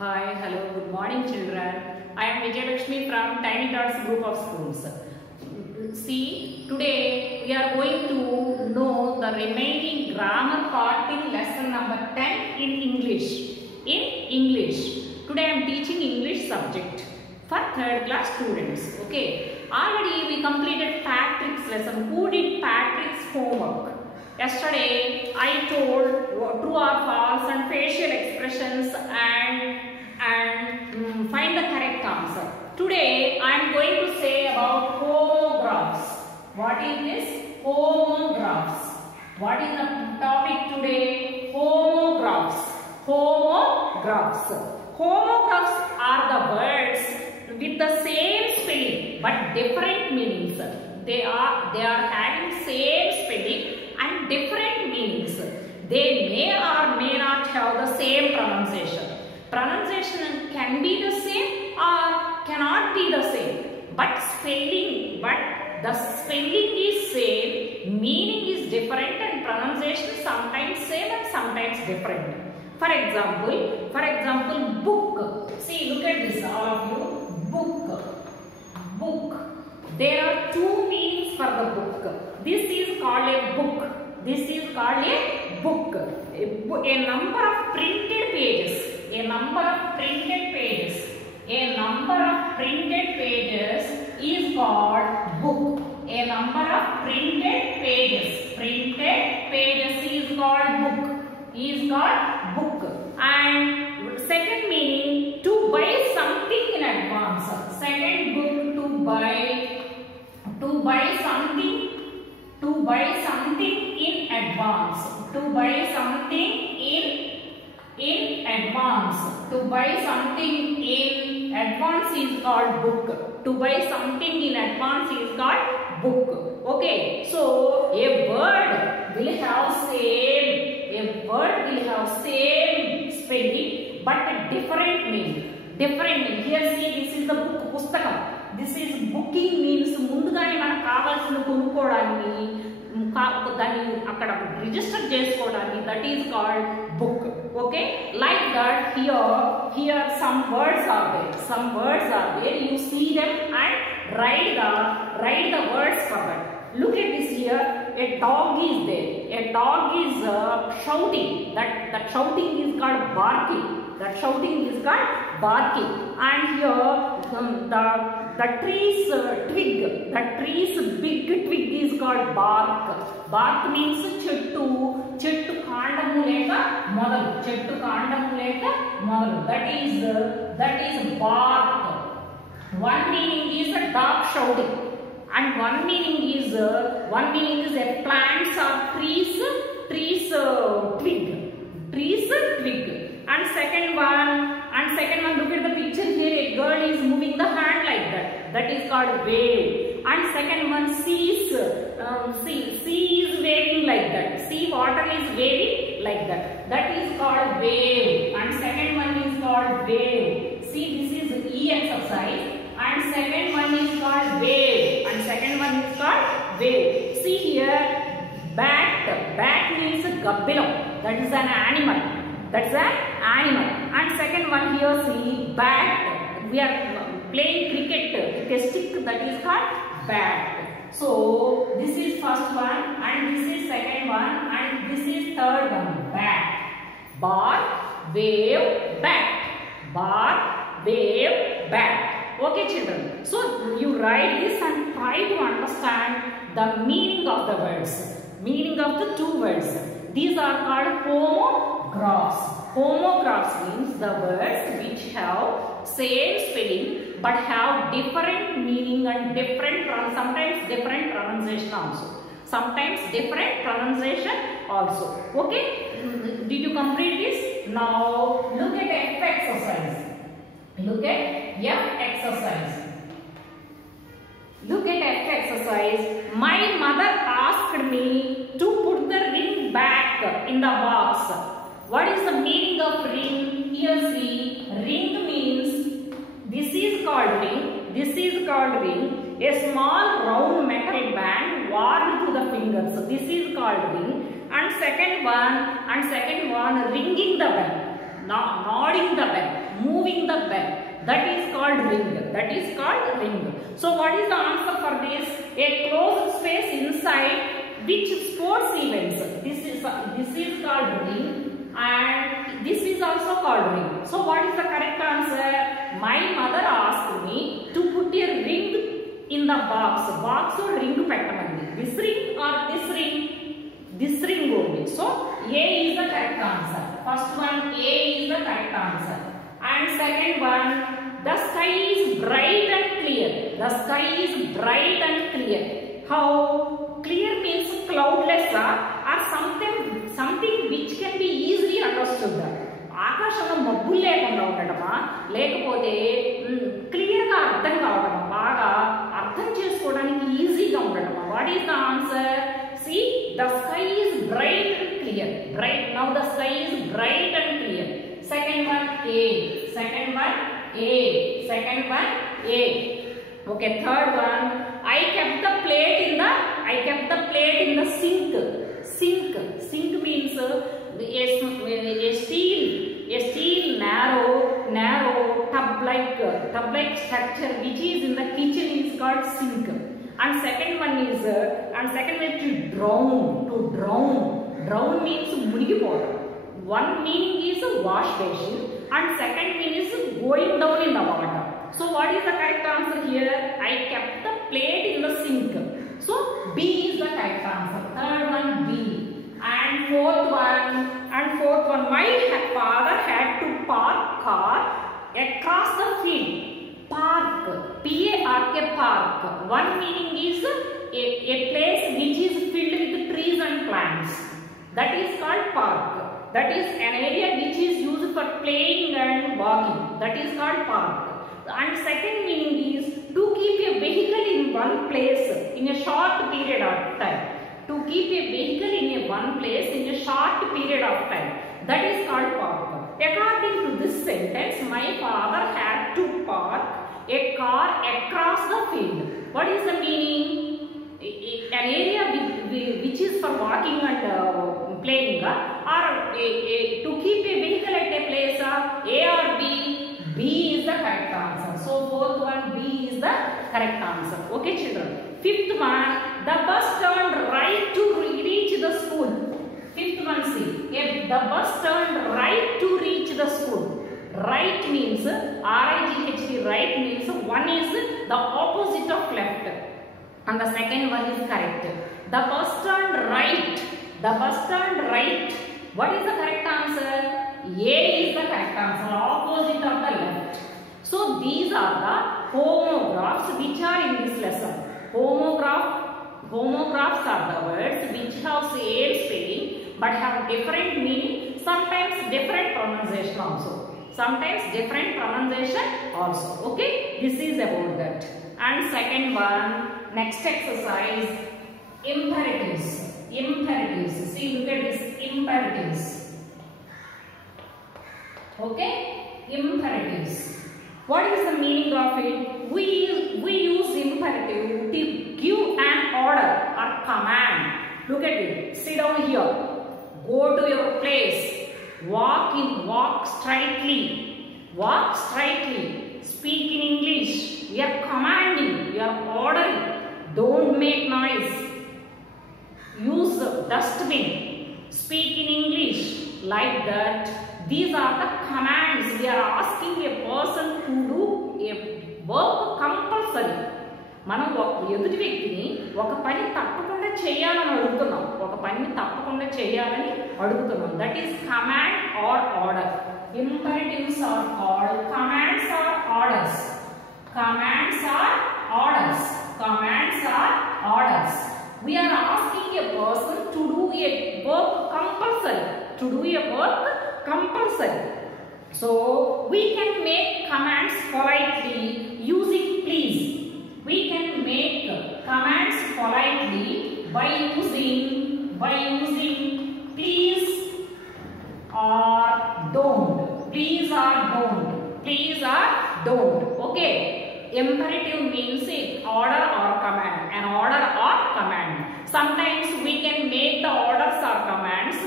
Hi, hello, good morning children. I am Vijayalakshmi from Tiny Dots Group of Schools. See, today we are going to know the remaining grammar part in lesson number 10 in English. Today I am teaching English subject for 3rd class students. Okay. Already we completed Patrick's lesson. Who did Patrick's homework? Yesterday I told true or false and facial expressions and find the correct answer. Today I am going to say about homographs. What is this? Homographs. What is the topic today? Homographs. Homographs. Homographs are the words with the same spelling but different meanings. They are having same spelling and different meanings. They may or may not have the same pronunciation. Pronunciation can be the same or cannot be the same. But the spelling is same, meaning is different, and pronunciation sometimes same and sometimes different. For example, book. See, look at this, all of you. Book. There are two meanings for the book. This is called a book. This is called a book. A number of printed pages. A number of printed pages is called book. A number of printed pages is called book. And second meaning, to buy something in advance. Second book, to buy something in advance. To buy something in advance is called book. To buy something in advance is called book. Okay, so a word will have same spelling but different meaning. Here see, this is the book, pustakam. This is booking means ముందుగానే మనకు కావాల్సిన కొనుక్కోవడానికి దాన్ని అక్కడ register చేసుకోవడానికి, that is called book. Okay, like that here some words are there. You see them and write the words for that. Look at this here. A dog is there. A dog is shouting. That shouting is called barking. And here the tree's twig. The tree's big twig is called bark. Bark means చెట్టు కాండము లేక మొదలు. That is bark. One meaning is a dog shouting, and one meaning is a plants or trees twig. And second one, look at the picture here. A girl is moving the hand like that. That is called wave. And second one, sea is waving like that. Sea water is waving like that. That is called wave. And second one is called wave. See, this is E exercise. And second one is called wave. See here, bat means gabbilam. That is an animal. And second one here, see, bat. We are playing cricket with a stick, that is called bat. So this is first one, and this is second one, and this is third one. Bat. Bark, wave, bat. Okay children, so you write this and try to understand the meaning of the words, meaning of the two words. These are called homographs. Homographs means the words which have same spelling but have different meaning and sometimes different pronunciation also. Okay, did you complete this? Now look at F exercise. My mother asked me to put the ring back in the box. What is the meaning of ring? Here see, ring means, this is called ring. A small round metal band worn to the fingers. This is called ring. And second one, ringing the bell. nodding the bell, moving the bell. That is called ring. That is called ring. So what is the answer for this? A closed space inside which sports events. This is called ring, and this is also called ring. So what is the correct answer? My mother asked me to put a ring in the box. Box or ring pettamandi. This ring or this ring? This ring only. So A is the correct answer. First one, A is the correct answer. And second one, the sky is bright and clear. The sky is bright and clear. How? Clear means cloudless or something which can be easily understood. ఆకాశంలో మబ్బులు లేకుండా ఉండటమా లేకపోతే క్లియర్గా అర్థం కావడమా బాగా అర్థం చేసుకోవడానికి ఈజీగా ఉండటమా? What is the answer? See, the sky is bright and clear. Bright. Now the sky is bright and clear. Second one, A. Second one, A. Second one, A. Okay. Third one, I kept the plate in the sink. Sink means a steel narrow tub-like structure which is in the kitchen is called sink. And second one to drown. Drown means munigipodu. One meaning is wash basin and second meaning is going down in the water. So what is the correct answer here? I kept the plate in the sink. So B is the correct answer. Third one, B. And fourth one, my father had to park car across the field. Park, P-A-R-K, park. One meaning is a place which is filled with trees and plants. That is called park. That is an area which is used for playing and walking. That is called park. And second meaning is to keep a vehicle in one place in a short period of time. To keep a vehicle in one place in a short period of time. That is called park. According to this sentence, my father had to park a car across the field. What is the meaning? An area which is for walking and playing, or to keep a vehicle at a place, A or B? B is the correct answer. So fourth one, B is the correct answer. Okay, children. Fifth one, the bus turned right to reach the school. Fifth one, see. The bus turned right to reach the school. Right means R-I-G-H-T. Right means one is the opposite of left, and the second one is correct. The bus turned right. The bus turned right. What is the correct answer? A is the correct answer. Opposite of the left. So these are the homographs which are in this lesson. Homographs are the words which have same spelling but have different meaning. Sometimes different pronunciation also. Okay, this is about that. And second one, next exercise, imperatives. See, look at this, imperatives. Okay, imperatives. What is the meaning of it? We use imperative to give an order or command. Look at it. Sit down here. Go to your place. Walk straightly. Speak in English. We are commanding. We are ordering. Don't make noise. Use dustbin. Speak in English. Like that. These are the commands. We are asking a person to do a work compulsory. మనం ఎదుటి వ్యక్తిని ఒక పని తప్పకుండా చేయాలని అడుగుతున్నాం. That is command or order. Imperatives are called commands or orders. We are asking a person to do a work compulsory. So we can make commands politely using please. We can make commands politely by using please or don't. Okay. Imperative means order or command. An order or command. Sometimes we can make the orders or commands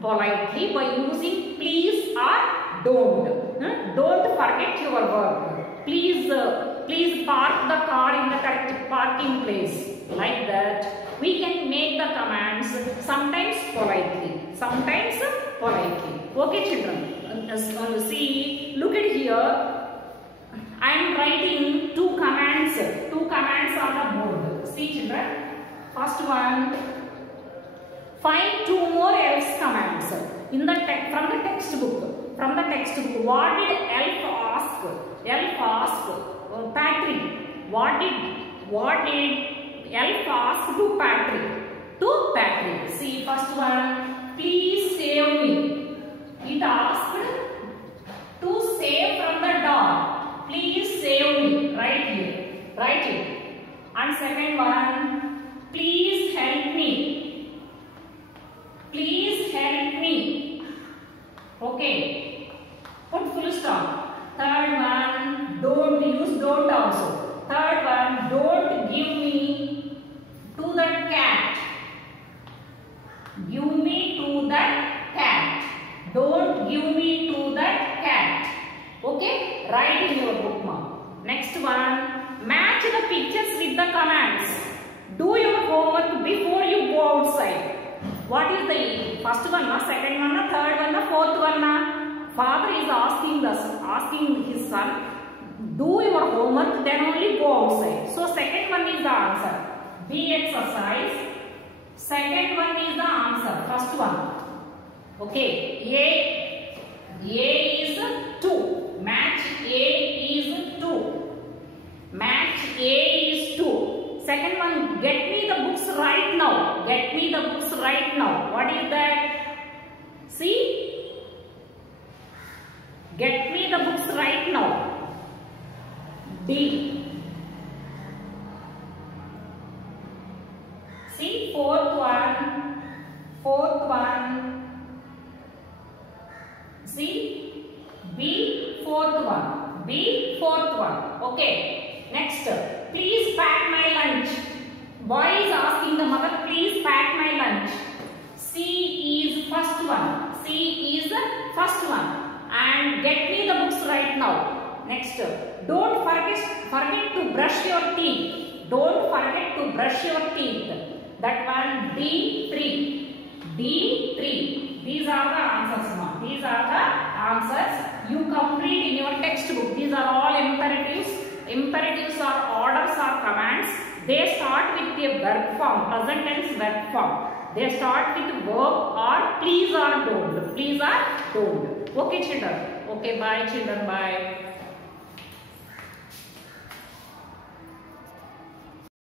politely by using please or don't. Don't forget your work. Please park the car in the correct parking place. Like that, we can make the commands sometimes politely, sometimes politely. Okay, children. See, look at here. I am writing two commands. Two commands on the board. See, children. First one. Find two more else commands in the from the textbook. From the textbook, what did Elf ask? Elf asked Patrick. What did Elf ask to Patrick? To Patrick. See, first one. Please save me. It asked to save from the dog. Please save me. Right here. Write it. And second one. Please help me. Please help me. Okay. Put full stop. Third one, don't also. Third one, don't give me to that cat. Give me to that cat. Don't give me to that cat. Okay? Write in your bookmark. Next one, match the pictures with the commands. Do your homework before you go outside. What is the first one, second one, third one, fourth one? Father is asking his son, do your homework, then only go outside. So second one is the answer. B exercise. Second one is the answer. First one. Okay. A is 2. Match A is 2. Match A is 2. Second one, get me the books right now. Get me the books right now. What is that? See? Get me the books right now. D. See, fourth one. See, B, fourth one. Okay. Next, please pack my lunch. Boy is asking the mother, please pack my lunch. C is first one. And get me the books right now. Next, don't forget to brush your teeth. Don't forget to brush your teeth. That one, D3. These are the answers, ma. These are the answers you complete in your textbook. These are all imperatives. Imperatives are orders or commands. They start with a verb form, present tense verb form. They start with verb or please or don't. Please or don't. Okay, children. Okay, bye, children. Bye.